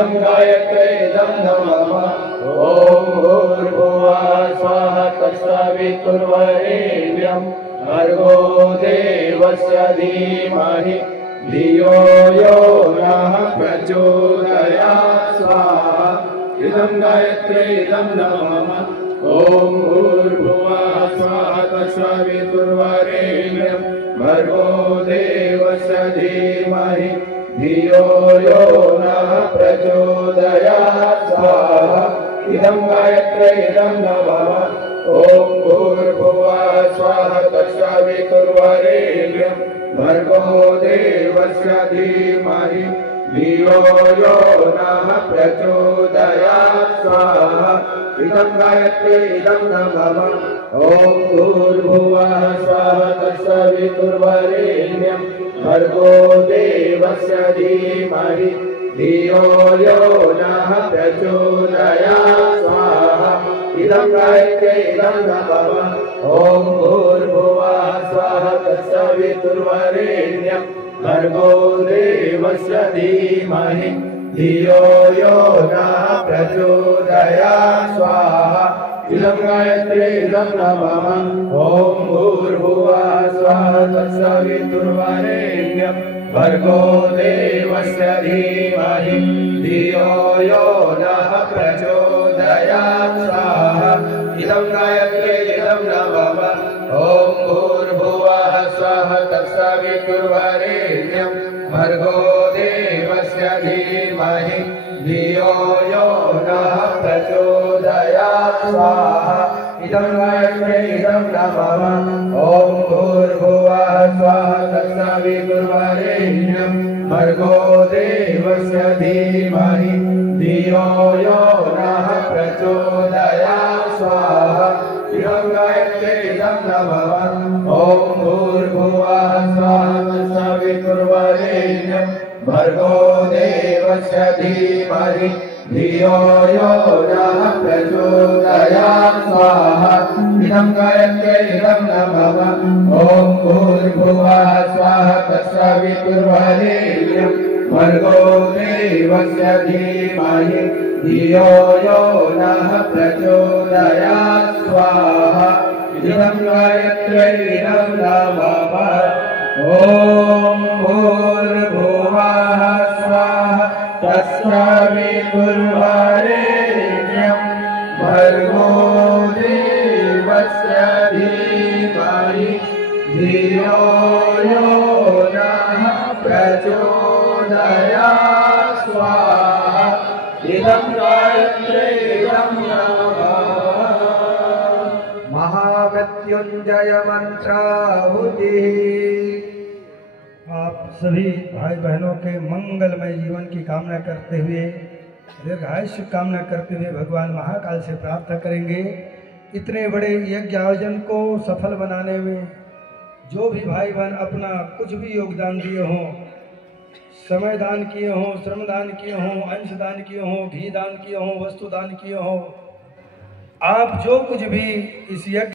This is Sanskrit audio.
इदं गायत्रे इदं नमः। ॐ भूर्भुवः स्वः तत्सवितुर्वरेण्यं भर्गो देवस्य धीमहि धियो यो नः प्रचोदयात् स्वाहा। इदं गायत्रे इदं नमः। ॐ भूर्भुवः स्वः तत्सवितुर्वरेण्यं भर्गो देवस्य धीमहि धियो यो नः प्रचोदयात् स्वाहा। इदं गायत्रे इदं नमः। ॐ भूर्भुवः स्वः तत्सवितुर्वरेण्यं भर्गो देवस्य धीमहि धियो यो नः प्रचोदयात् स्वाहा। इदं गायत्रे इदं नमः। ॐ भूर्भुवः स्वः तत्सवितुर्वरेण्यं भर्गो देवस्य धीमहि धियो यो नः प्रचोदयात् स्वाहा। इदं गायत्रे इदं नमः। ॐ भूर्भुवः स्वः तत्सवितुर्वरेण्यं भर्गो देवस्य धीमहि धियो यो नः प्रचोदयात् स्वाहा। इदं गायत्रे इदं नमः। ॐ भूर्भुवः स्वः तत्सवितुर्वरेण्यं भर्गो देवस्य धीमहि धियो यो नः प्रचोदयात् स्वाहा। इदं गायत्रे इदं नमः। ॐ भूर्भुवः स्वः तत्सवितुर्वरेण्यं भर्गो देवस्य धीमहि धियो यो नः प्रचोदयात् स्वाहा। इदं गायत्रे इदं नमः। ॐ भूर्भुवः स्वः तत्सवितुर्वरेण्यं भर्गो देवस्य धीमहि धियो यो नः प्रचोदयात् स्वाहा। इदं गायत्रे इदं नमः। ॐ भूर्भुवः स्वः तत्सवितुर्वरेण्यं भर्गो देवस्य धीमहि धियो यो नः प्रचोदयात् स्वाहा। इदं गायत्रे इदं नमः। ॐ भूर्भुवः स्वः तत्सवितुर्वरेण्यं भर्गो देवस्य धीमहि धियो यो नः प्रचोदयात् स्वाहा। इदं गायत्रे इदं नमः। ॐ भूर्भुवः स्वः तत्सवितुर्वरेण्यं भर्गो देवस्य धीमहि धियो यो नः प्रचोदयात् स्वाहा। इदं गायत्रे इदं नमः। महामृत्युंजय मंत्राहुति। आप सभी भाई बहनों के मंगलमय जीवन की कामना करते हुए, दीर्घायुष्य कामना करते हुए भगवान महाकाल से प्रार्थना करेंगे। इतने बड़े यज्ञ आयोजन को सफल बनाने में जो भी भाई बहन अपना कुछ भी योगदान दिए हों, समय दान किए हों, श्रम दान किए हों, अंश दान किए हों, घी दान किए हों, वस्तु दान किए हों, आप जो कुछ भी इस यज्ञ